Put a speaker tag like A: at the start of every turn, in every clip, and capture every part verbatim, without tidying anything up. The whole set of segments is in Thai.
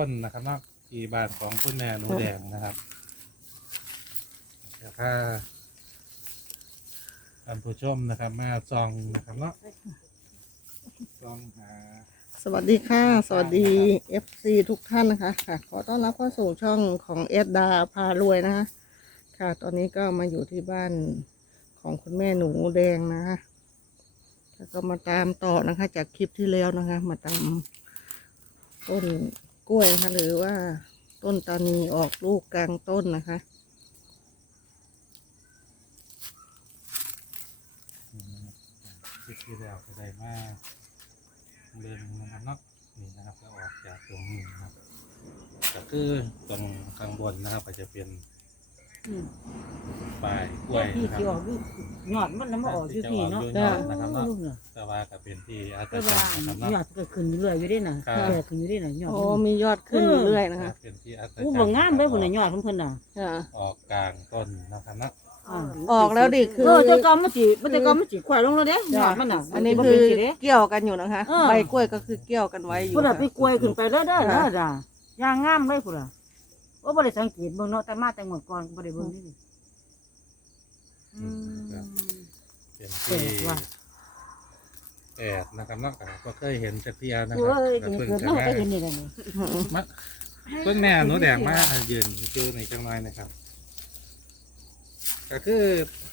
A: ต้นนะครับเนาะที่บ้านของคุณแม่หนูแดงนะครับจะพาท่านผู้ชมนะครับมาซองนะครับเนาะซองหา
B: สวัสดีค่ะ สวัสดี เอฟ ซี ทุกท่านนะคะค่ะขอต้อนรับเข้าสู่ช่องของเอสดาพารวยนะคะค่ะตอนนี้ก็มาอยู่ที่บ้านของคุณแม่หนูแดงนะคะแล้วก็มาตามต่อนะคะ จากคลิปที่แล้วนะคะ มาตามต้นกล้วยนะคะหรือว่าต้นตานีออกลูกกลางต้นนะคะ
A: คลิปที่แล้วก็ได้มาเดินนะครับเนาะนี่นะครับก็ออกจากตรงนี้นะครับก็คือตรงข้างบนนะครับก็จะเป็นปลายกล้วย
C: ที่
A: นะครับ
C: ที่ออกอยู่ยอดมันแล้วมาออกอยู่พี่เนาะ
A: ที่จะออกอยู่ยอดนะครับเนาะ
C: ลูกเนาะ
A: แต่ว่าก็เป็นที่อา
C: แต่
A: จา
C: ว่าร
A: ย์นะครับ
C: ย
A: เนาะ
C: อดก็ขึ้นเรื่อยอยู่ได้น่ะ
A: ครับ
C: แก่ขึ้นอยู่ได้น่ะยอด
B: โอ้มียอดขึ้นเรื่อยๆนะคะ
A: เป็นที่อาจาร
C: อู้
A: ย์
C: บ่งามเลยพุ่นน่ะยอดของเพิ่นน่ะ
B: ค่ะ
A: ออกกลางต้นนะครับเนาะ
C: อ่า
B: ออกแล้วดิคือ
C: เออแต่ก็มันสิมันแต่ก็มันสิควายลงแล้วเด้ยอดมันน่ะ
B: อันนี้
C: บ่
B: คื
C: เป็
B: อ
C: สิเด้
B: เกี่ยวกันอยู่นะคะ
C: เออ
B: ใบกล้วยก็คือเกี่ยวกันไว้อยู่
C: พุ่นน่ะ
B: ค่ะ
C: ไปกล้วยขึ้นไปเด้อเด้อเด้อจ้ะย่างงามเลยพุ่นน่ะโอ้บ่ได้สังเกตเบิ่งเนาะแต่มาแต่หมดก่อนบ่ได้เบิ่งนี่อืม
A: เป็น
C: แปล
A: ที่
C: กว่ะ
A: แอดนะครับเนาะก็เคยเห็นจากเทียนะค
C: โอ้
A: รับ
C: ย
A: ก็
C: เกิ
A: เพิ่ง
C: ด
A: จะ
C: มา
A: มา
C: ก็เห็นนี่แหละนี่
A: มาเพิ่งแม่หนูแดงมายืนอยู่ในจังหวัดนะครับ ก็คือ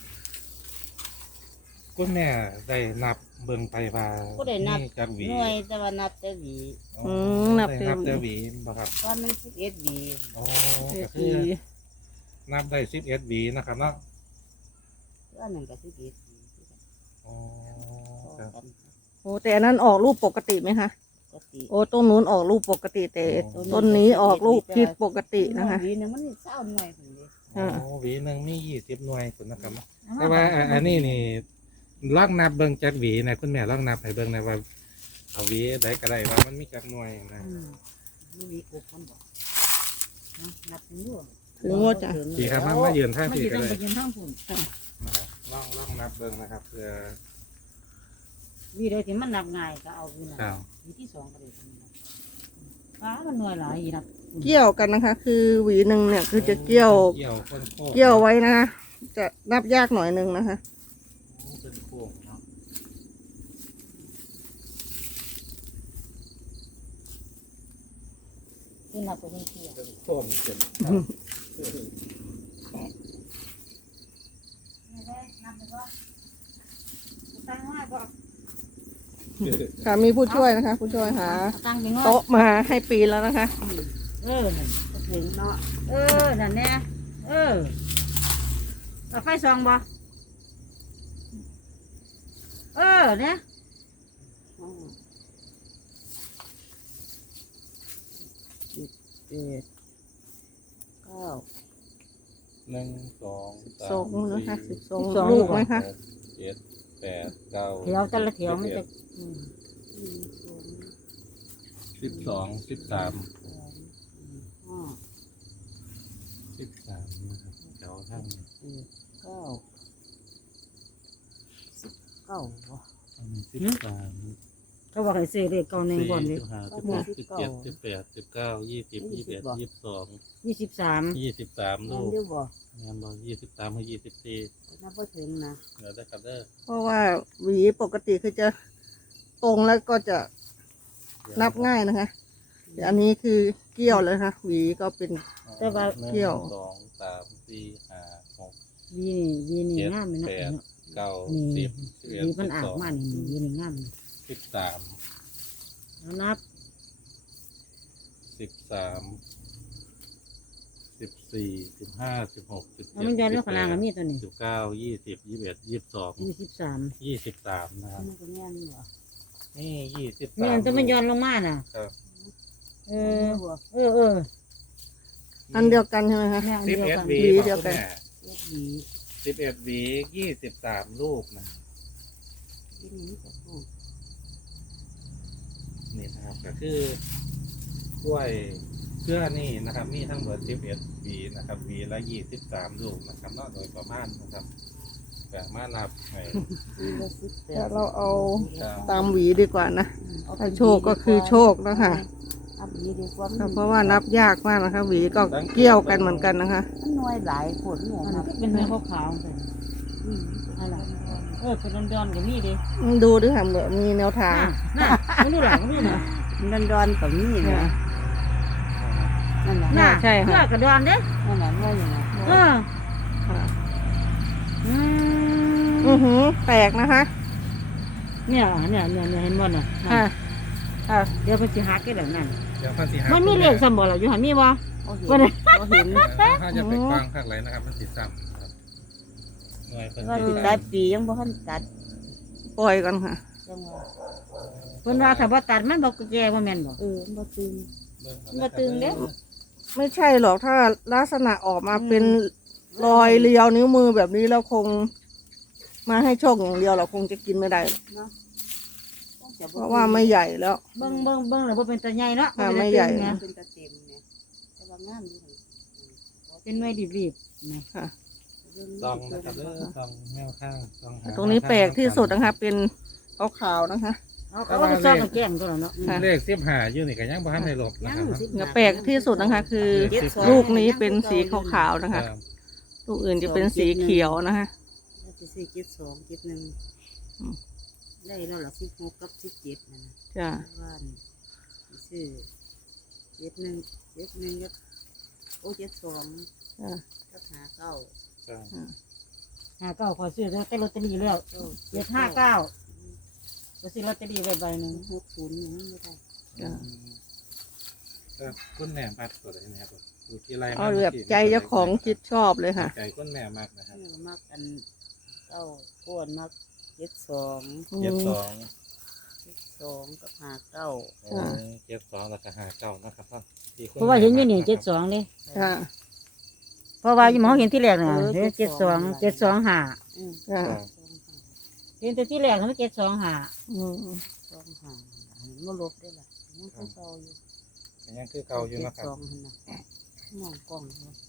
A: คุณแม่ได้นับเบิ่งไปว่า
D: ก็ได้นับ
A: มีจักหวี
D: หน่วยแต่ว่านับแต่หวี
A: อ๋อ
B: อืมนับ
A: ได้
B: แต่
A: นับ
B: หวี
A: แต่หวีบ่ครับ
D: ว่ามันสิบเอ็ดหวี
A: โอ้
B: เจ็
A: ก็
B: ด
A: คือ
B: ปี
A: นับได้สิบเอ็ดหวีนะครับเนาะ
D: ว่านั่นก็สิบเอ็ดหวี
A: อ๋อครับ
B: โอ้แต่อันนั้นออกรูปปกติไหมคะ
D: ปกติ
B: โอ้ต้นนู้นออกรูปปกติแต่ต้นนี้ออกรูปผิดปกตินะคะ
D: หวีหนึงมันเศร้าหน่อยพุ่นเด้
B: อ่า
A: โอ้หวีหนึ่งมียี่สิบหน่วยคุณนะครับเนาะแต่ว่าอ่ะอันนี้นี่ลองนับเบิ่งจักหวีนะคุณแม่ลองนับให้เบิ่งนะว่าเอาหวีได้ก็ได้ว่ามันมีจักหน่วยนะ
D: อืมมีหวีกบมันบ่ฮะนับถึงอยู่
B: ถึงว่าจะ
A: พี่ครับมามายืนท่า
C: มัน
A: พี่
C: สิ
A: ก็
C: ต้อง
A: เล
C: ไป
A: ย
C: ยืนทางพุ่น
A: นะครับลองลองนับเบิ่งนะครับเพื่อ
C: วีใดที่มันนับง่ายก็เอาวีนั้น
A: ข่าว
C: วีที่สองก็ได้ฟ้ามันหน่วยหลายอีนับ
B: เกี่ยวกันนะคะ คือหวีหนึ่งเนี่ยคือจะเกี่ยว
A: เกี่ยวคนโค้ง
B: เกี่ยวไว้นะคะจะนับยากหน่อยหนึงนะคะ
A: โอ้เป็นโค้งเนาะ
D: ที่นับไปจังซี่
A: เป็นโค้งเป็น
C: นับไปบ่ตั้งว่าบ่
B: ค่ะมีผู้ช่วยนะคะ ผู้ช่วยหา
C: ตั้งไปง้อ
B: โต๊ะมาให้ปีนแล้วนะคะ
C: เออนั่นก็ถึงเนาะเออนั่นแน่เออเอาไฟส่องบ่เออเนี่ย
D: เอ็ดเก้า
A: หนึ่งสองสาม
B: สองนะคะสิบสอง
A: สี่
B: ลูกไหมคะ
A: หกเจ็ดแปดเก้า
C: แถวแต่ละแถวมันจะอืม
D: หนึ่งสอง
A: สิบสองสิบสาม
D: สามสี่ห้า
A: สิบสามนะครับแถวท่าน
D: เอ็ดเก้าสิบเก้าบ่
A: สิบสาม
C: เขาบอกให้เสเลขเก่าหนึ่ง
A: สี่
C: ก่อนเล
A: สิ
C: ย
A: บห้าสิบหกสิบเจ็ดสิบแปดสิบเก้ายี่สิบยี่สิบเอ็ดยี่สิบสอง
C: ยี่สิบสาม
A: ยี่สิบสาม
D: แม่
A: ลู
D: น
A: ก
D: อยู่บ่
A: งานบอกยี่สิบสามถึงยี่สิบสี่
D: นับบ่ถึงนะ
A: เดี๋ยวได้กันเด้อ
B: เพราะว่าหวีปกติคือจะตรงแล้วก็จะนับง่ายนะคะแต่อันนี้คือเกี่ยวเลยค่ะหวีก็เป็น
C: แต่ว่า
A: หนึ่ง
B: เกี่ยว
A: สองสามสี่ห้าหก
C: วีนี่วีนี่
A: เจ็ด
C: งามเลยนะ
A: แปด
C: เนาะ
A: เก้า
C: นี่
A: สิบสิบเอ็ด
C: วี
A: สิ
C: มัน
A: บ
C: อา
A: ส
C: ก
A: อง
C: มานี่วีนี่งาม
A: สิบสาม
C: แล้วนับ
A: สิบสามสิบสี่สิบห้าสิบหกสิบ
C: แล้ว
A: เจ็ด
C: มันย้อนลงข้างล่างก็มีตัวนี้
A: สิบเก้ายี่สิบยี่สิบเอ็ดยี่สิบสอง
C: ยี่สิบสาม
A: ยี่สิบสามนะครับ
D: มันก็แม่นอยู่บ่
A: นี่ยี่สิบสาม
C: เนี่ยจะมันย้อนลงมาน่ะ
A: ครับ
C: เออเออเออ
B: อันเดียวกันใช่ไหมคะ
C: แม่อัน
A: สิบ
C: เดียว
A: เอ็ด
C: กัน
A: วี
B: วีเดียวกัน
D: เอ็ดหวี
A: สิบเอ็ดวียี่สิบสามลูกนะ
D: ที่นี่ก็ถูก
A: นี่นะครับก็คือกล้วยเชื่อนี่นะครับ มีทั้งหมดสิบเอ็ดวีนะครับวีละยี่สิบสามลูกนะครับเนาะโดยประมาณนะครับแบบมานับให้
D: วีละสิบแป
B: แต่
D: ด
B: เราเอา
A: ครับ
B: ตามหวีดีกว่านะ ถ้าโชคก็คือโชคนะคะ
D: เนับหวีดีกว่า
B: ก็เพราะว่านับยากมากนะคะ หวีก็เกี่ยวกันเหมือนกันนะคะ
D: มันหน่วยหลายผลเนี่ย
C: มัน
D: นับ
C: ก็เป็นเนื้อขาวๆไป
D: อืม
C: อะไรเออเป็นดอนๆก็มีดิ
B: ดูด้วยค่ะแบบมีแนวทาง
C: น่ะน่ะไม่รู้หลังไม่รู้นะ
D: มันดอนๆกับนี่นะนั่นแหละ
C: น่ะ
B: ใช่ค่ะ
C: เพื่อกระดอนเด้
D: นั่นแหละว่าอย่างไร
C: เออ
B: ค่ะ
C: อืม
B: อือหือแปลกนะคะ
C: เนี่ยเนี่ยเนี่ยเนี่ยเห็นบ่น่ะนั่น
B: ค่ะค่ะ
C: เดี๋ยวเพิ่นสิหาเก็ดแบบนั้น
A: เดี๋ยวข้าสิหา
C: มันมีเลขสมบ่ล่ะอยู่หั่นมีบ่
D: เขาเห็
C: บ่
D: น
C: ได้
D: เขาเห็น
A: ถ้าจะไปกว้างข้างไหนนะครับมันสิซ้ำครับหน่วยเพิ่น
D: ว่า
A: สิ
D: สิ
A: ซ้
D: ตัดปียังบ่ทันตัด
B: ปล่อยกันค่ะ
D: จังว่า
C: เพิ่นว่าถ้าบ่ตัดมันบ่แก่บ่แม่นบ่
D: เออมันบ่ตึง
A: ำ
C: บ่ตึงเด้
B: ไม่ใช่หรอกถ้าลักษณะออกมาเป็นรอยเรียวนิ้วมือแบบนี้แล้วคง มาให้โชคอย่างเดียวเราคงจะกินไม่ได้หรอก
D: เนาะต้องจะ
B: เพราะว่าไม่ใหญ่แล้ว
C: เบิ่งเบิ่งเบิ่งแล้วบ่เป็นตาใหญ่เนาะ
B: ค่ะ
C: บ่เป็น
B: ไม่
C: ตา
B: ใหญ่
C: ตึง
D: มั
C: นะ
D: นเป็นตะเต็มเนี่ยแต่ว่างามดีหั่น
C: เป็นหน่วยรีบๆนะ
B: ค่ะ
A: ซองนะครับเด้อซองแนวข้างซองหา
B: ตรงนี้แปลกที่สุดนะคะ เป็นขาวๆนะคะ
C: เอาเขาก็ไปซ่อนกับแก้มตัวแล้วเนาะ
B: ค่ะ
A: เลขสิบห้าอยู่นี่ก็ยังบ่ทันได้ลบนะ
D: ยัง
A: ครับ
D: สิบ
B: เนี่ย
D: ห้า
B: แปลกที่สุดนะคะ คือ
A: เจ็ดสอง
B: ลูกนี้เป็นสีขาวๆนะคะ ลูกอื่นจะเป็นสีเขียวนะคะ
D: แล้วสิซื้อเจ็ดสองเจ็ดหนึ่ง
B: อืม
D: ได้แล้วล่ะสิบหกกับสิบเจ็ดนั่นนะ
B: จ้ะ
D: ว่านี่ซื้อเจ็ดหนึ่งเจ็ดหนึ่งกับโอ้เจ็ดสอง
B: จ้ะ
D: กับหาเก้า
C: ห้าเก้าขอซื้อแต่ลอตเตอรี่แล้วเจ็ดห้าเก้าก็ซื้อลอตเตอรี่ไว้ใบหนึ่ง
D: หกศูนย์ยังไม่ได้
B: จ้ะ
A: ก็คุณแม่มักตัวไหนเนี่ยครับอยู่ที่ไร
B: เอาแบบใจเจ้าของคิดชอบเลยค่ะ
A: ใจคุณแม่มักนะครับ
D: เออมักอันเก้าโคนมักเจ็ดสอง
A: เจ็ดสอง
D: เจ็ดสองกับหาเก้า
A: โอ้ยเจ็ดสองแล้วก็หาเก้านะครับพ่อที่คุณ
C: เพราะว่าเห็นอยู่นี่เจ็ดสองเลย
B: จ้ะ
C: เพราะว่าอยู่หมอเห็นที่แรกน่ะเห็นเจ็ดสองเจ็ดสองห้า
D: อืม
B: จ้ะ
A: สอง
D: สองหา
C: เห็นแต่ที่แรกมันเจ็ดสองห้า
B: อืม
D: สองหาอันนี้มันลบได้ล่ะยังคือเก่าอยู่
A: ยังคือเก่าอยู่นะค
D: เจ็ด
A: รับ
D: สองหั่นนะมองกล้องเนาะ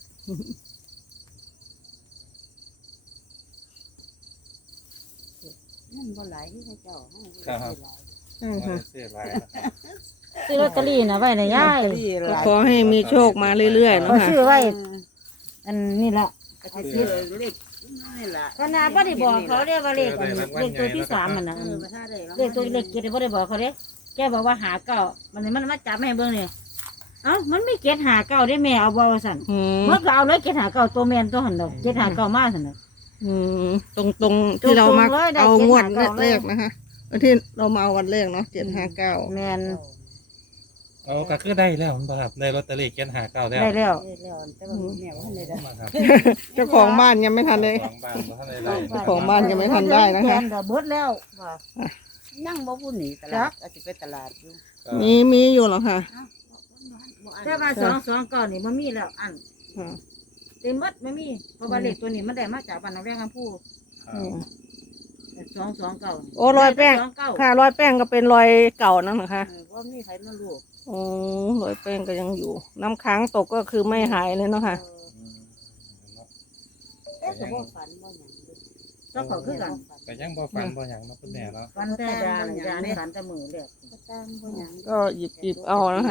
D: นั่นบ่หลายที่เขาเจ้าเขาบ่ได้หลาย
B: ใช่
A: ไม่
B: ค่ะ
A: ได้เสียหลายนะครับ
C: ซื้อลอตเตอรี่นะไว้ในย่าย
B: ก็ขอให้มีโชคมาเรื่อยๆ
C: ก็
B: เนาะค่ะ
C: ซื้อไว้อันนี้ละ
D: ก็สิซื้อเลขนี่ล่ะ
C: ก็นาบ่ได้บอกเขาเรียกว่าเลขอันเลขตัวที่สามมันนะ
D: เออมาถ้าได้ราง
C: เลขตัวเลขเกียรติบ่ได้บอกเขาเด้แกบอกว่าหาเก้ามันมันมาจับให้เบิ่งนี่เอ้ามันไม่เกียรติหาเก้าได้แม่เอาบ่ว่าซั่น
B: อืม
C: เมื่อก็เอาเลยเกียรติหาเก้าตัวแม่นตัวหั่นดอกเกียรติหาเก้ามาซั่นน่ะ
B: อืมตรงตรงๆที่เรามา
C: ตรงๆเลยได้
B: เอางวด
C: เจ็ดห้าเก้า
B: แรกๆนะคะที่เรามาเอาวันแรกเนาะเจ็ดห้าเก้า
C: แม่น
A: เอาก็คือได้แล้วมันบ่ครับได้ลอตเตอรี่เจ็ดหาเก้าแล้ว
C: ได้แล้ว
D: ได้แล้วแต่ว่าแม่ว่าทันได้ได้
A: มาครับ
B: เจ้าของบ้านยังไม่ทันเลย
A: สองบ้านบ่ทันได้ได้
B: เจ้าของบ้านยังไม่ทันได้นะคะ
C: แม่ก็เบิดแล้ว
D: ว่านั่งบ่พูดหนีต
C: จ๊ะ
D: ลาดอาจจะไปตลาดอยู่
B: มีมีอยู่เหรอคะ
D: เอ้าบ่อ่าน
C: แต่ว่าสองสองเก้านี่บ่มีแล้วอัน
B: อ่า
C: เต็มหมดไม่มีเพราะว่าเลขตัวนี้มันได้มาจากบ้านน้องแวงคำพู
B: อืม
C: สองสองเก้า
B: โอ้รอยแป้ง
C: สองเก้า
B: ค่ะรอยแป้งก็เป็นรอยเก่านั่นนะคะ
D: เออว่ามีใครมาลูก
B: โอ้รอยแป้งก็ยังอยู่ น้ำค้างตกก็คือไม่หายเลยเนาะค่ะ
D: เออแต่ก็บ่ฝันบ่หยังเลย
C: ต้องขอขึ้นกัน
A: แต่ยังบ่ฟันบ่หยังเนาะคุณแม่เนาะ
C: ฟันแต่ดาเลยดาในสันแต่มือเลย
D: ก็ตามบ่หยัง
B: ก็หยิบหยิบเอานะคะ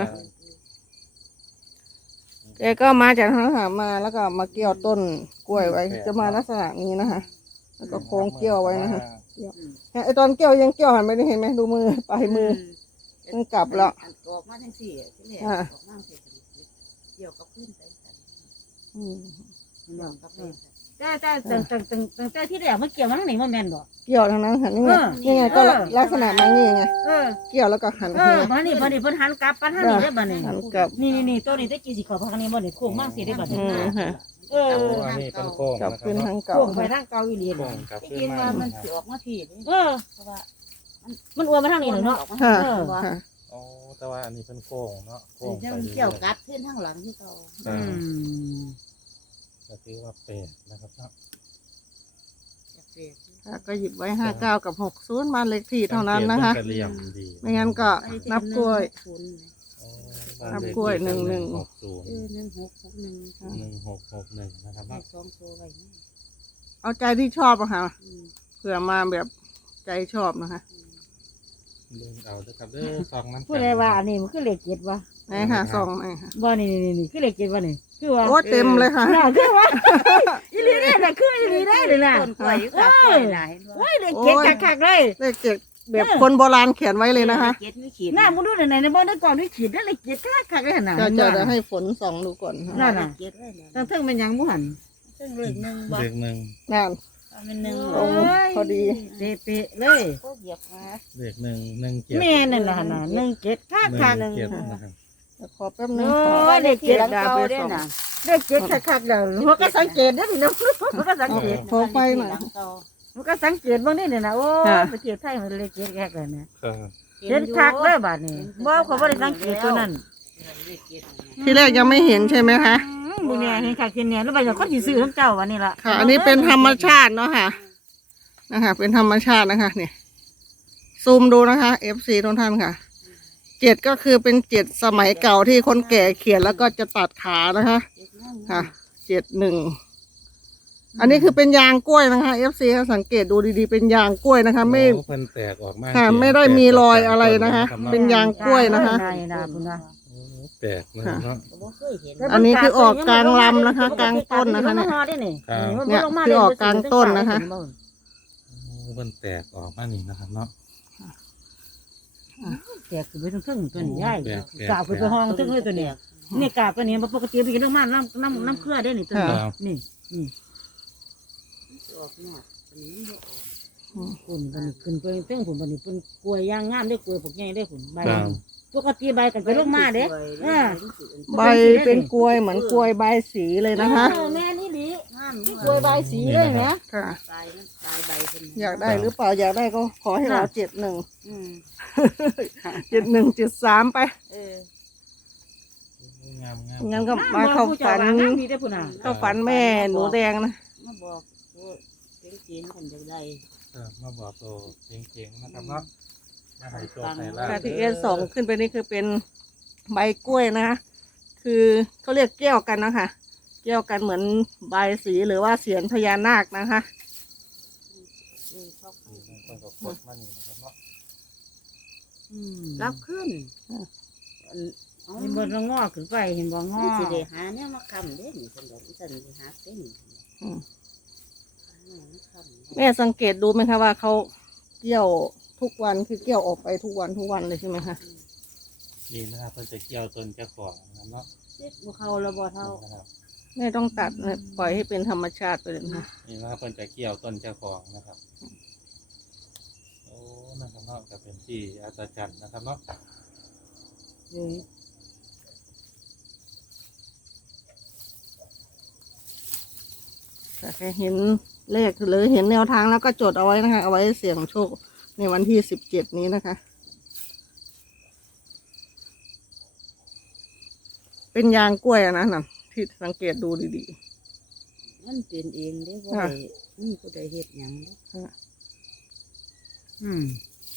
B: แกก็มาจากทางหามาแล้วก็มาเกี่ยวต้นกล้วยไว้ จะมาลักษณะนี้นะคะ แล้วก็โค้งเกี่ยวไว้นะคะ
D: อืม
B: เนี่ยไอตอนเกี่ยวยังเกี่ยวหันไม่ได้เห็นไหมดูมือปลายมือ มันกลับแล้ว
D: อันออกมาจังซี่ที่แรก
B: อ่า
D: ออกมาเสร็จเกี่ยวกับพื้นไปกัน
B: อืม
D: เกี่ยวกับพื้นไป
C: แต่แต่ตั้งตั้งตั้งตั้งแต่ที่แรกมันเกี่ยวมันหนีมันแม่นบ่
B: เกี่ยวทางนั้นค่ะนี่ไง
C: เออ
B: นี่ไงก็
C: เออ
B: ลักษณะมันนี่ไง
C: เออ
B: เกี่ยวแล้วก็หัน
C: เอ
B: หั
C: อ
B: ว
C: บัดนี้บัดนี้เพิ่นหันกลับปันหันนี่ได้บัดนี้
B: หันกลับ
C: นี่นี่นี่ตัวนี้ได้กี่สิขอพักนี้บ่นี่โค้งมากสิได้บัดนี้
B: อืมค่ะ
C: เออ
A: โอ้อันนี้เป็นโค้ง
B: กลับ
A: นะค
B: ขึ้น
A: รับ
B: ทางเก่า
C: โค้งไปทางเก่าอีหลี
A: โค้งกลับ
D: ที่
A: ขึ้น
D: จริง
A: มา
D: ว่ามัน
A: ค
D: สิ
A: รับ
D: ออกมาพี่นี่
C: เออ
D: เพราะว่า
C: มันอวนมาทางนี้เนาะ
B: ค่ะ
C: เออ
B: ค่ะ
A: โอ้แต่ว่าอันนี้เป็นโค้งเนาะโค้ง
D: เดี๋ยว
A: ไป
D: มัน
A: รื่อ
D: เกี่ยวกัดขึ้นข้างหลังที่เขา
A: ครั
C: อื
A: บ
C: ม
A: ก็ถือว่าเป็นนะครับเนาะ
D: จะเปรียบ
B: ค่ะก็หยิบไว้ห้าเก้ากับหกศูนย์บ้านเลขที่เท่านั้นนะคะ
A: สังเกตเบิ่งกระเหลี่ยมดี
B: ไม่งั้นก็นับกล้วย
D: ศูนย์
A: โอ้บ้า
B: นับ
A: เลข
B: กล้วย
A: ที่
B: หนึ่งหนึ่ง
A: หกศูนย์
D: เออหนึ่งหกหกหนึ่ง
A: หนึ่งหกหกหนึ่งนะครับ
D: ให้
A: เนาะ
D: สองตัวไว้นี่
B: เอาใจที่ชอบอะค่ะ
D: อืม
B: เผื่อมาแบบใจชอบนะคะ
D: อืม
A: เบิ่งเอาเด้อครับเด้อซองน้ำ
C: ผู้ใดว่าอันนี้มันคือเลขเจ็ดวะ
B: ไหนค่ะสองไหนค่ะ
C: บ่นี่นี่นี่คือเลขเจ็ดวะนี่คือว่า
B: โอ้เต็มเลยค่ะ
C: น่าคือว่าอีหลีเนี่ยน่ะคืออีหลีได้เลยน่ะ
D: ต้นกล้วยอยู่กับกล้วยหลายด้วย
C: โอ้ยเลขเจ็ดคักๆเลย
B: เลขเจ็ดแบบคนโบราณเขียนไว้เลยนะคะ
D: เจ็ดไม่ขีด
C: หน้ามึงดูไหนๆในบ่ได้ก่อนด้วยขีดได้เลขเจ็ดคักๆเลยหั่นน่ะ
B: จะจะจะให้ฝนส่องดูก่อนค่ะ
C: นั่นน่ะ
D: เจ็ดไว้เลย
C: ทั้งเทิงเป็นหยังบ่หั่น
D: ซึ่งเลขหนึ่งบ่
A: เลขหนึ่ง
B: นั่น
D: เอาเป็นหนึ่ง
B: โอ้พอดี
C: เป๊ะๆเลย
D: ก็เหยียบมา
A: เลขหนึ่งหนึ่งเจ็ด
C: แม่นั่นล่ะหั่นน่ะหนึ่งเจ็ดคั
A: ห
C: ก
A: นึ่ง
C: ๆ
A: เจ็ดนะครับ
B: เดี๋ยวขอแป๊บนึง
C: โอ้
B: ขอย
C: เลขเจ็ด
B: ดาไปส่อง
C: เลขเจ็ดคักๆแล้วมันก็สังเกตเด้อพี่น้องมันก็สังเกต
B: ขอไฟหน่อย
C: มันก็สังเกตบางนี่เนี่ยนะโอ้
B: ค่ะ
C: ประเทศไทยมันเลยเจ็ดแยกเลยนะครับ
D: เห็
C: เจ็ด
D: อยู่
C: คักเลยบาดนี้บ่เขาบ่ได้สังเกตตัวนั้น
D: เลขเจ็ดนั่นน่ะ
B: ที่แรกยังไม่เห็นใช่ไหมคะ
C: อืมบุญเนี่ยเห็นคักเห็นเนี่ยแล้วไปจากคนสิซื้อน้ำเจ้าวันนี้ล่ะ
B: ค่ะ อันนี้เป็นธรรมชาติเนาะค่ะนะคะ เป็นธรรมชาตินะคะเนี่ยซูมดูนะคะ เอฟ ซี ทุกท่านค่ะเจ็ดก็คือเป็นเจ็ดสมัยเก่าที่คนแก่เขียนแล้วก็จะตัดขานะคะ
D: เจ็ดนั่น
B: ค่ะเจ็ดหนึ่งอันนี้คือเป็นยางกล้วยนะคะ เอฟ ซี สังเกตดูดีๆเป็นยางกล้วยนะคะ ไม่
A: โอ้เพิ่นแตกออกมา
B: ค่ะ
A: เสียง
B: ไม่ได้มีรอยอะไรนะคะ
A: แตกออกมา
B: เป็นยางกล้วยนะคะ
C: นายนะคุณนะ
A: โอ้แตกนะครับเนาะ
D: ก็บ่เคยเห็น
B: อันนี้คือออกกลางลำนะคะกลางต้นนะคะเนี่ย เนี่ยคือออกกลางต้นนะคะ
A: โอ้เพิ่นแตกออกมานี่นะครับเนาะ
C: แตกคือไปทั้งครึ่งตัวนี้ใหญ่
A: แตกแตก
C: กาบคือไปห้องทั้งเลยตัวนี้นี่กาบตัวนี้ปกติไปกินน้ำมันน้ำน้ำน้ำเครือได้นี่ตัวนี้
A: ครับ
C: นี่นี่
D: ออกหน้าอันนี้บ่ออก
C: คุณบันนี้ขึ้นไปเพิ่งผุนบันนี้เป็นกล้วยย่างงามได้กล้วยพวกใหญ่ได้ผุนใบ
A: ครับ
C: ปกติใบกันไปลงมาเด้อ่า
B: ใบเป็นกล้วยเหมือนกล้วยใบสีเลยนะคะ
C: เออแม่นี่ดิ
D: งาม
C: กล้วยใบสีเลยนะ
B: ค่ะ
D: ตายมันตายใบเพิ่น
B: อยากได้หรือเปล่าอยากได้ก็ขอให้เราเจ็ดหนึ่ง
D: อืม
B: เจ็ดหนึ่งเจ็ดสามไป
D: เออ
A: งามงาม
B: งั้นก็มาเข้าฝัน
C: ดีได้พุ่นอ่ะ
B: เข้าฝันแม่หนูแดงนะ
D: มาบอกว่าเป็นจีนคนจังได๋
A: เออมาบอกโตเจ๋งๆนะครับเนาะมาให้โชคให้ลาภ
B: ค่ะที่เอสองขึ้นไปนี่คือเป็นใบกล้วยนะคะ คือเขาเรียกแก้วกันนะคะแก้วกันเหมือนใบสีหรือว่าเสียนพญานาคนะคะ
D: เออชอบ
A: นี่มันก็กดมานี่นะครับเนาะ
D: รับขึ้นอันอ๋อ
C: เห็นบ่งอขึ้นไปเห็นบ่งอ
D: มันสิได้หาแนวมาค้ำเด้นี่เพิ่นบอกว่าซั่นสิหาเป็น
B: อืม
D: หาแนวมาค้ำ
B: แม่สังเกตดูไหมคะว่าเขาเกี่ยวทุกวันคือเกี่ยวออกไปทุกวันทุกวันเลยใช่ไหมคะ
A: นี่นะครับเพิ่นจะเกี่ยวต้นเจ้าของนะครับเนาะ
D: เจ็ดบ่เข้าแล้วบ่เท่า
A: นะครับ
B: แม่ต้องตัดนะปล่อยให้เป็นธรรมชาติไปเลยนะคะ
A: นี่นะครับเพิ่นจะเกี่ยวต้นเจ้าของนะครับ โอ้นะครับเนาะก็เป็นที่อัศจรรย์นะครับเนาะ
C: เออ
B: แต่แค่เห็นเลขหรือเห็นแนวทางแล้วก็จดเอาไว้นะคะ เอาไว้เสี่ยงโชคในวันที่สิบเจ็ดนี้นะคะ เป็นยางกล้วยอะนะน่ะที่สังเกตดูดี
D: มันเป็นเองเด้บ่
B: ค่ะ
D: ได้มีผู้ใดเฮ็ดหยังเด้
B: ๆค่ะ
C: อืม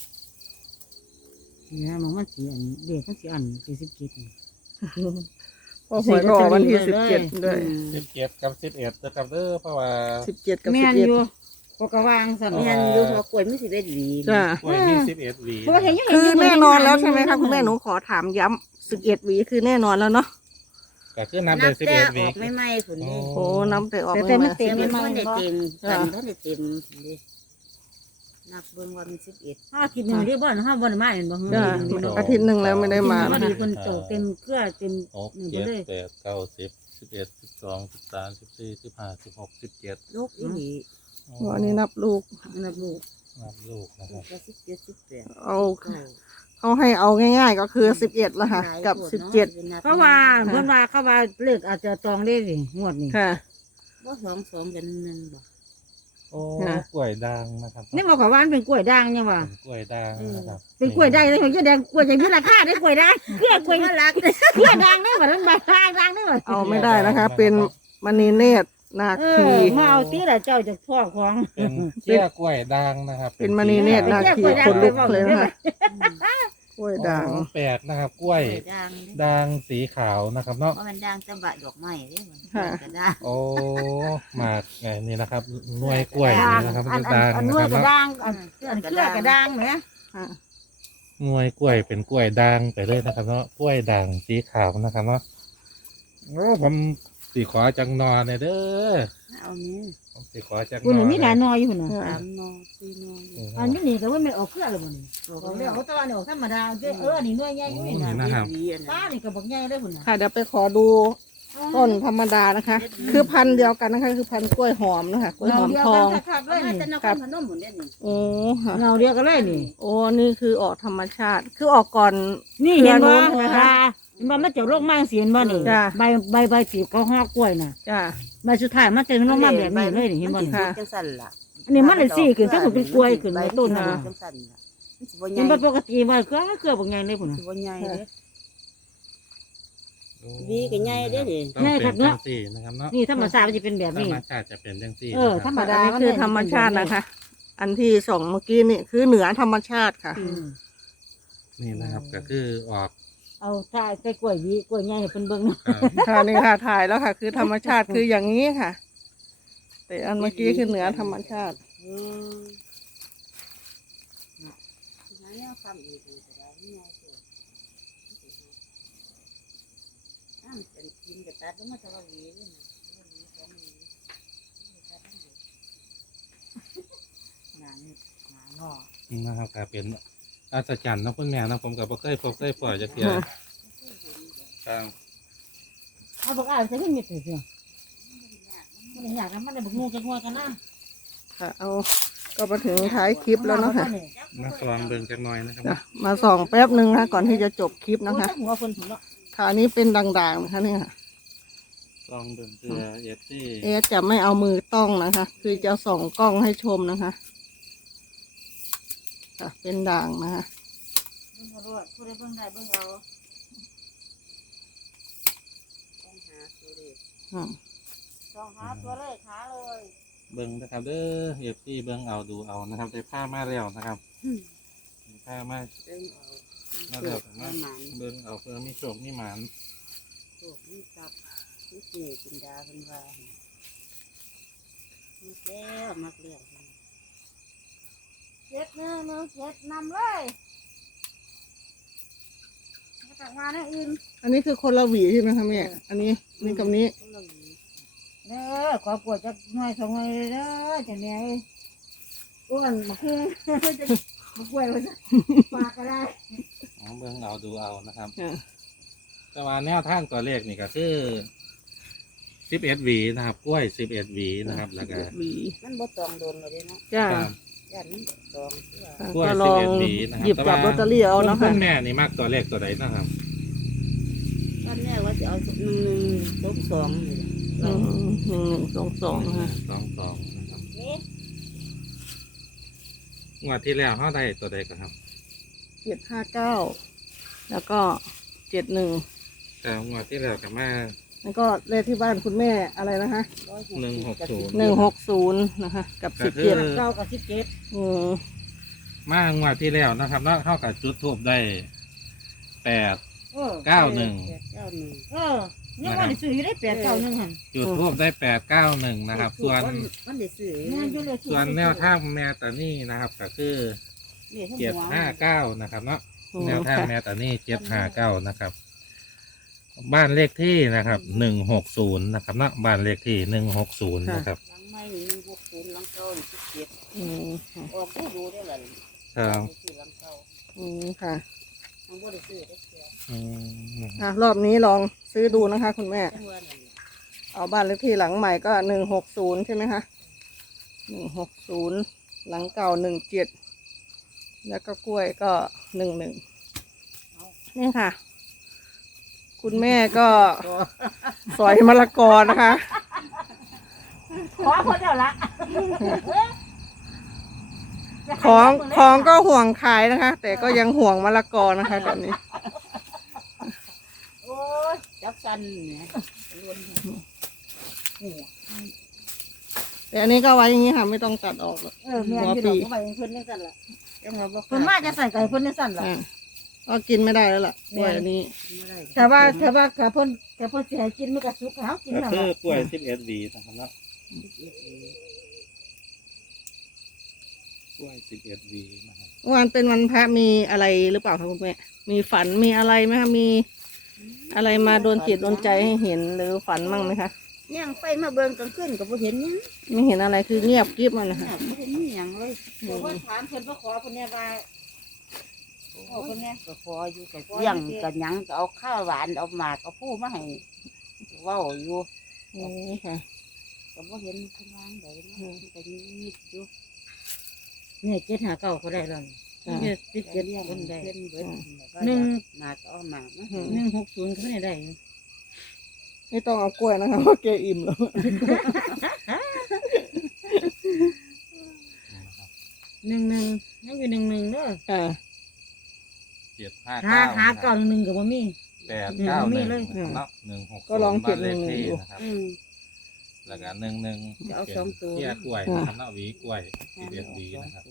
C: เนี่ยมันมันสีอันเด็กมันสีอันสี่สิบเจ็ด
B: พอหวยก็ออกวันที่สิบเจ็ดด้วย
A: สิบเจ็ดกับสิบเอ็ดนะครับเด้อเพราะว่า
B: สิบเจ็ดกับ
C: แม่
B: สิบ
C: น
B: เอ็ด
C: อยู่พวกกระวางสั่น
D: แม่นอยู่เพราะกล้วยมันสิได้ดี
B: จ้า
A: กล้วยมีสิบเอ็ดหวี
C: เพราะว่าเห็นยัง
B: คือแน่นอนแล้วใช่ไหมคะคุณแม่หนูขอถามย้ำสิบเอ็ดหวีคือแน่นอนแล้วเนาะ
A: ก็คือนับ
D: นั
A: เป็
D: บ
A: นสิบ
D: แต่
A: เอ็ด
D: อ
A: หวี
D: อกใหม่ๆพุ่นเด้
B: โอ้น้ำแต่ออก
C: แต่
B: ไม่
C: แต่มัน
B: มา
C: เต็ม
D: แต่
C: ไม่
D: มัน
C: ไม่
D: บ่ได้
C: บ่
D: เต็ม
B: จ้ะ
D: กันบ่ได้เต็มเด้นับเบิ่งว่ามันสิบเอ็ด
C: ห้าคิดหนึ่งที่บ้านห้าบ้านมาเห็นบ่
B: จ้าอาทิตย์หนึ่งแล้วไม่ได้มา
C: พอ
B: นะคะ
C: ดีคนโตเต็มเครือเต็ม
A: หก
C: หนึ่งไป
A: เจ็ด
C: เลย
A: แปดเก้าสิบสิบเอ็ดสิบสองสิบสามสิบสี่สิบห้าสิบหกสิบเจ็ด
D: ลูกอีหลี
B: วันนี้นับลูก
C: นับลูก
A: นับลูกนะค
D: ลู
A: รั
D: ก
A: บ
D: ก็สิบเจ็ดสิบแปด
B: เอา
D: เก้า
B: เขาให้เอาง่ายๆก็คือสิบเอ็ดละค่ะ กับสิบเจ็ด
C: เพราะว่าเพิ่นว่าเขาว่าเลขอาจจะจองได้สิงวดนี้
B: ค่ะ
D: บ่สองสองกันหนึ่งบ่
A: โอ้
B: ค่ะ
A: กล้วยด่างนะครับ
C: นี่บอกว่ามันเป็นกล้วยด่างยังว่า
A: เป็นกล้วยด่างนะครับ
C: เป็นกล้วยด่างเลยของเจ๊แดงกล้วยจะมีราคาได้กล้วยด่างเครือกล้วยมันรักเครือด่างได้บ่มันบาด่างด่างได้บ่
B: เอาไม่ได้นะคะ เป็นมณีเนตรนา
C: เอ
B: คี
C: อมาเอาตีละเจ้าจากพ่อของ
A: เป็นเจี้ยกล้วยด่างนะครับ
B: เป็นมณีเนตรนาคีคนลุกเลยนะคะกล้วยด่าง
A: โอ้แปลกนะครับกล้วย
D: ด่างเด้
A: ด่างสีขาวนะครับเนาะ
D: เพราะมันด่างตะบะดอกไม้เด้มัน
B: ค่ะ
D: ก็ด่าง
A: โอ้หมากไงนี่นะครับหน่วยกล้วย
C: ด่าง
A: นี่นะครับ
C: อัน
A: ด่าง
C: อัน
A: นะ
C: นว
A: ค
C: ด
A: รับ
C: กระ
A: เนาะ
C: ด่างอันอันเครือกระด่างไหม
B: ค่ะ
A: หน่วยกล้วยเป็นกล้วยด่างไปเลยนะครับเนาะกล้วยด่างสีขาวนะครับเนาะโอ้ผมสีขอจังนอนเลยเด้อ
D: เอานี้
A: ผมสีขอจังน
C: คุณ
A: อน
C: มีหลายหนออยู่น่ะ
D: สามนอสี่นออยู่
C: อันนี้นี่ก็ว่าไม่ออกเครือเลยบ่นี่ออกแล้วเขาตะวันออกธรรมดาเด้อเออนี่หน่วยใหญ่อยู่นี่
A: นี่
C: นะ
A: นะครับ
D: เวียน
C: ป้านี่ก็บักใหญ่เลยพุ่นน่ะ
B: ค่ะเดี๋ยวไปขอดูต้นธรรมดานะคะ คือพันธุ์เดียวกันนะคะ คือพันธุ์กล้วยหอมนะคะกล้วยหอมทอง
C: คักๆเล
D: เอา
C: ย
D: มา
C: นี่
D: แต่นครพนมหมดเนี่ยนี่
B: โอ้ค่ะ
C: เงาเดียวกันเลยนี่
B: โอ้นี่คือออกธรรมชาติ คือออกก่อน
C: นี่เห็นบ่
B: เครือนู้นใช่ไหมคะ
C: เห็นบ่มันจะโรคมากเสียนบ่นี่
B: จ้ะ
C: ใบใบใบสีเขาฮอกกล้วยน่ะ
B: จ้า
C: ใบสุดท้ายมันจะลงมาแบบนี้เลยนี่เห็นบ่นี่
B: ค่ะ
D: จังสั่นล่ะ
C: อันนี้มันเลยสี่ขึ้นถ้าสมมุติเป็นกล้วยขึ้นในต้นน่ะ
D: จังสั่นล่ะมันสิบ่ให
C: เห็
D: ญ่
C: นบ่ปกติว่าเครือเครือบักใหญ่เลยพุ่น
D: สิ
C: น่ะ
D: บ่ใหญ่เด้
A: โอ้
D: วีก็ใหญ่เด้อนี่
A: ต้อง
C: ใหญ่
A: เป็
C: ครั
A: น
C: บเน
A: จั
C: อะ
A: งสี่นะครับเนาะ
C: นี่ธรรมชาติมันจะเป็นแบบ
A: ธร
C: นี้
A: รมชาติจะเป็นจังสี่
C: เออ
A: นะค
C: ธร
A: รับ
C: รมดา
B: อันนี้คือธรรมชาตินะคะ อันที่สองเมื่อกี้นี่คือเหนือธรรมชาติค่ะ
C: อืม
A: นี่นะครับก็คือออก
C: เอาใส่ใส่กล้วยหวีกล้วยใหญ่ให้เพิ่นเบิ่งเนาะ
A: ครับ
B: ค่ะนี่ค่ะถ่ายแล้วค่ะ คือธรรมชาติคืออย่างนี้ค่ะ แต่อันเมื่อกี้คือเหนือธรรมชาติ
D: อืมหาแนวทำอีกนี่ก็ได้ง่ายสุดอ้าวเป็นกินกับตัดลงมาจะว่าหวีเลยนะว่าหวีสองหวีตัดทั้งหมด
C: หนานี่หนางอ
A: นะครับก็เป็นอัศจรรย์เนาะคุณแม่เนาะผมกับบ่เคยพบเคยปล่อยจะเทียครับ
C: เอาบักอ้ายใส่ขึ้นมีดเสียมันได้ยากนะมันได้บักงูจักงัวกันนะ
B: ค่ะ เอาก็มาถึงท้ายคลิปแล้วเนาะค่ะ
A: มาสวางเบิ่งจักหน่อยนะครับ
B: จ้ะมาส่องแป๊บหนึ่งนะคะก่อนที่จะจบคลิป
C: นะ
B: นะคะ คะ
C: หัวเพิ่นถุนเนาะ
B: ค่ะอันนี้เป็นด่างๆนะคะเนี่ยค่ะ
A: ลองเบิ่งเพื่อเอฟซี
B: เอะจะไม่เอามือต้องนะคะ คือจะส่องกล้องให้ชมนะคะค่ะเป็นด่างนะคะ
C: เบิ่งเอารวดผู้ใดเบิ่งได้เบิ่งเอา
D: ต้องหาตัวเลข
B: อืม
C: ต้องหาตัวเลขหาเลย
A: เบิ่งนะครับเด้อเอฟซีเบิ่งเอาดูเอานะครับได้ผ้ามาแล้วนะครับได้ผ้ามา
D: เดินเอา
A: มาแล้วแต่
D: มา
A: มา
D: หมัน
A: เบิ่งเอาเพื่อมีโชคมีหมาน
D: โชคมีทรัพย์มีเกียรติจินดาเป็นว่ามักแล้วมักแล้ว
C: เจ็ดหนึ่งหนึ่งเจ็ดนำเลยมาจากงานอย่างอื่น
B: อันนี้คือคนละหวีใช่ไหมคะแม่อันนี้นี่กับนี้
D: คนละหวี
C: เด้อขอปวดจักหน่อยสองหน่อยเด้อจังแม่เอ้ยอ้วนมาคือจะมากล้วยว่าจะปากก็ได้
A: เอาเบิ่งเอาดูเอานะครับ
B: อ่ะ
A: แต่ว่าแนวทางตัวเลขนี่ก็คือสิบเอ็ดหวีนะครับกล้วยสิบเอ็ดหวีนะครับแล้วก็
B: หวี
D: มันบ่ตองโดนเลยเด้เนาะ
B: จ้า
A: ครับ
D: ย่านมันตองเพื่อ
B: ค่ะ
A: กล้วย
B: ก็ลอง
A: สิบเอ็ดหวีนะครับ
B: หยิบจับลอตเตอรี่เอาเนาะ
A: คุ
B: ค่ะ
A: ณแม่นี่มากตัวเลขตัวใดนะครับ
D: ตอนแรกว่าจะเอาหนึ่งหนึ่งสองสองนี่แหละ
B: อืมหนึ่งหนึ่งสองสองนะคะ
A: สองสองนะครับ
C: นี่
A: งวดที่แล้วเขาได้ตัวใดกันครับ
B: เจ็ดห้าเก้าแล้วก็เจ็ดหนึ่ง
A: แต่งวดที่แล้วกับมา
B: แล้วก็เลขที่บ้านคุณแม่อะไรนะคะ
D: ร้อย
A: หนึ่งหกศูนย์
B: หนึ่งหกศูนย์นะคะ กับ
A: ก็
B: สิบ
A: คื
B: เจ็ด
A: อ
C: เก้ากับสิบเจ็ด
B: อืม
A: มางวดที่แล้วนะครับแล้วเท่ากับจุดทูบได้แปด
C: เออ
A: เก้าหนึ่ง
D: แปดเก้าหนึ่ง
C: เออยังว่าได้ซื้ออยู่ได้แปดเก้าหนึ่งหัน
A: จุดทูบได้แปดเก้าหนึ่งนะครับ ส่วน
D: มันได้ซื้อ
C: แม่นอยู่เลยซื้อ
A: ส่วนแนวทางแม่ตานี่นะครับ ก็คือ
D: นี่ทั้ง
A: เจ็ด
D: หัว
A: ห้าเก้านะครับเนาะ
B: อืม
A: แนวทาง
B: ค่ะ
A: แม่ตานี่เจ็ดห้าเก้านะครับ บ้านเลขที่นะครับหนึ่งหกศูนย์นะครับเนาะบ้านเลขที่หนึ่งหกศูนย์นะครับ
D: หลังไม้นี่หนึ่งหกศูนย์หลังเก้านี่สิบเจ็ด
B: อืมค่ะ
D: ออกได้ดูได้หล่ะ
A: ครับ
D: ซื้อหลังเก้า
B: อืมค่ะ
D: มันบ่ได้ซื้อได้เสีย
A: อืม
B: อ่ะรอบนี้ลองซื้อดูนะคะ คุณแม่
D: จังว่านั่นน่ะ
B: เอาบ้านเลขที่หลังใหม่ก็หนึ่งหกศูนย์ใช่ไหมคะหนึ่งหกศูนย์หลังเก่าหนึ่งเจ็ดแล้วก็กล้วยก็หนึ่งหนึ่งนี่ค่ะ คุณแม่ก็สอยมะละกอนะคะ
C: ขอคนเดียวละ
B: ของของก็ห่วงขายนะคะ แต่ก็ยังห่วงมะละกอนะคะตอนนี้
D: โอ้ยจับกันเนี่ยรวนนี่
B: แต่อันนี้ก็ไว้อย่างนี้ค่ะ ไม่ต้องตัดออกหรอก
C: เออแม่นอยู่ดอกก็ไปเพิ่นจังซั่นล่ะ
D: จังว่าบ่
C: เพิ่นมาจะใส่ไก่เพิ่นจังซั่นล่ะ
B: อ่ะก็กินไม่ได้แล้วล่ะกล้วยอันนี้
D: ไม่ได้
C: แต่ว่าแต่ว่าถ้าเพิ่นถ้าเพิ่นสิให้กินมันก็สุกให้เฮากิน
A: ก็
C: นั่น
A: คือ
C: ล่ะ
A: กล้วยสิบเอ็ดหวีนะครับเนาะกล้วยสิบเอ็ดวีนะครับ
B: เมื่อวานเป็นวันพระมีอะไรหรือเปล่าคะคุณแม่มีฝันมีอะไรไหมคะมีอะไรมาโดนจิตโดนใจให้เห็นหรือฝันมั่งไหมคะ
D: ย่างไปมาเบิ่งกลางคืนก็บ่เห็นหยัง
B: ไม่เห็นอะไรคือเงียบกริบมันนะคะ
D: เนี่ยบ่เห็นมีหยังเลย
C: แต่ว่าถามเพิ่นบ่ขอเพิ่นเนี่ยว่าขอเพิ่นเนี่ย
D: ก็ขออยู่กับเลี้ยงกับหยังก็เอาข้าวหวานเอาหมากเอาผู้มาให้เว้าอยู่
B: โอ้ค่ะ
D: ก็บ่เห็นเพิ่นวางไดเนาะมันก็มีอยู่
C: เนี่ยเจ็ดหาเก้าก็ได้แล้ว
B: ค่ะ
C: เนี่ยสิบ
D: ก็
C: เจ็ด
D: เลี้ยง
C: คนได้
D: เพิ่นเบิด
C: หนึ่ง
D: หมากก็เอาหมากมา
B: อื
D: ให้
B: ม
C: หนึ่งหกศูนย์ก็ไม่ได้อยู่
B: ไม่ต้องเอากล้วยนะคะเพราะแกอิ่มแล้ว
A: นะครับ
C: หนึ่งหนึ่งยังอยู่หนึ่งหนึ่งเด้อ
B: ค่ะ
A: เจ็ดห้า
C: หา
A: เก้า
C: หาเก้าหนึ่งหนึ่งก็บ่มี
A: แปดเก้าหนึ่ง
C: เลย
A: นะครับเนาะหนึ่งหก
B: ก็ลองเก็บ
A: บ้านเลข
B: หนึ่ง
A: ที่
B: อยู่
A: นะครับ
D: อืม
A: แล้วก็หนึ่งหนึ่ง
D: จะเอาสองตัว
A: เที่ยกล้วยนะครับเนาะหวีกล้วยสิบเอ็ดวีนะครับ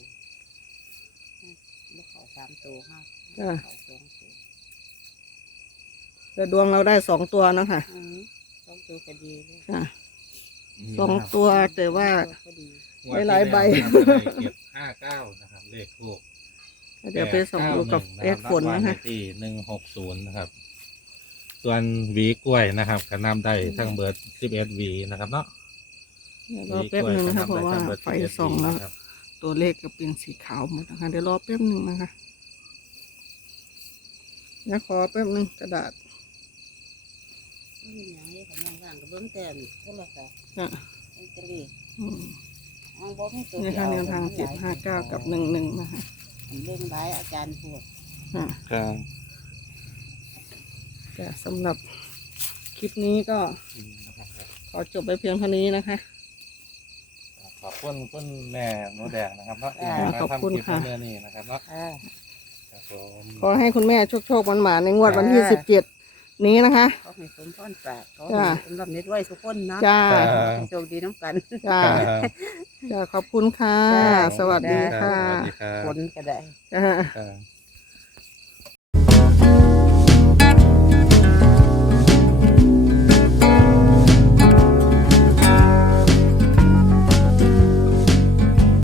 D: บ่เข้าสามตัวห้า
B: ค่ะ
D: เข้าสองตัว
B: แต่ดวงเราได้สองตัวเนาะค่ะ
D: อืมสองตัวก็ดีเลย
B: ค่ะสองตัวแต่ว่า
D: ก็ดี
A: งวดที่
B: หลายๆใบ
A: แล้วนะครับได้เก็บห้าเก้านะครับ เลขทูก
B: เดี๋ยวไปส่งดูกับเอสฝนนะคะ
A: ที่หนึ่งหกศูนย์นะครับ ส่วนหวีกล้วยนะครับก็นำได้ทั้งเบิร์ดสิบเอ็ดวีนะครับเนาะ
B: เดี๋ยวรอแป๊บหนึ่งนะคะเพราะว่าไฟส่องแล้ว
A: ครับ
B: ตัวเลขก็เป็นสีขาวหมดนะคะเดี๋ยวรอแป๊บหนึ่งนะคะเดี๋ยวขอแป๊บหนึ่งกระดาษ
D: ไม่มีหยังให้เขานั่งว่างก็เบิ่งแต่โทรศัพท์
B: ค่ะ
D: อินเทอร์เน็ต
B: อืม
D: เอาบ่มีตัว
B: นี่ค่ะแนวทางเจ็ดห้าเก้ากับหนึ่งหนึ่งนะคะ
D: เบิ่งหลายอาจารย์พวก
B: ค่ะ
A: ครับ
B: แต่สำหรับคลิปนี้ก็ขอจบไปเพียงเท่านี้นะคะ
A: ขอบคุณคุณแม่หนูแดงนะครับเนาะ
B: อ่า
A: ที่
B: ขอบ
A: มา
B: คุณ
A: ทำคลิป
B: ค่ะ
A: เมื่อนี้นะครับเนาะ
D: อ่า
A: ครับผม
B: ขอให้คุณแม่โชคโชคหวานๆในงวดวันที่สิบเจ็ดนี้นะคะ
D: เขาให้สมพรปากเขา
B: จ้า
D: ให้สำหรับเน็ตไว้ทุกคนเนาะ
B: จ้า
D: ให้โชคดีน้ำกัน
B: จ้าจ้าขอบคุณค่ะ
D: จ้า
B: สวัสดีค่ะ
A: สวัสดีครับ
D: ฝนก็ได้
B: จ้า
A: ครับ